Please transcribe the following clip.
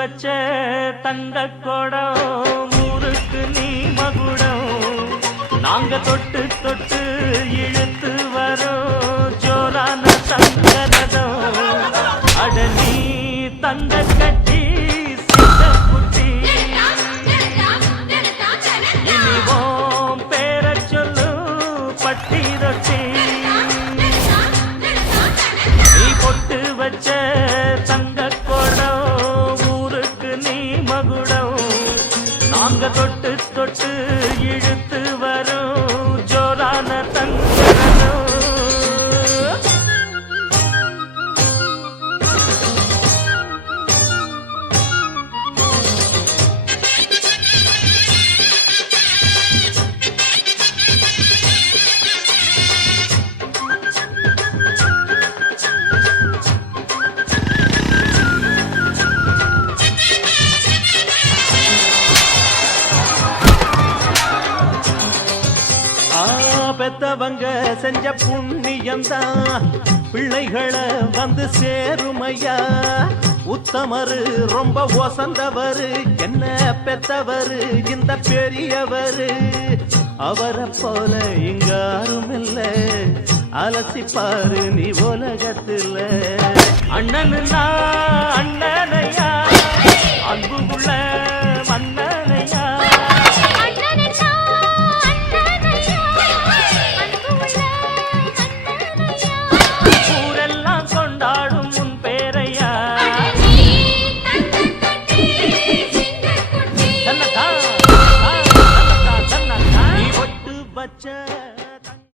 வச்ச தங்க குடம் ஊருக்கு நீ மகுடம் நாங்க தொட்டு தொட்டு இழுத்து வரோம் ஜோரான தங்க ரதம் அட நீ தங்க கட்டி சித்த குட்டி இனிவோம் பேர சொல்லு பட்டி ரொட்டி நீ பொட்டு வச்ச தங்க குடம் ஊருக்கு நீ மகுடம் நாங்க தொட்டு தொட்டு இழுத்து வரும் ஜோரான தங்கரதம் பெத்தவங்க செஞ்ச புண்ணியம்தான் பிள்ளைகளை வந்து சேருமையா உத்தமரு ரொம்ப ஒசந்தவரு என்ன பெத்தவரு இந்த பெரியவரு அவரை போல இங்க யாரும் இல்ல அலசிப்பாரு நீ உலகத்துல அண்ணனுன்னா அண்ணனையா அன்புள்ள மன்னனையா பச்சை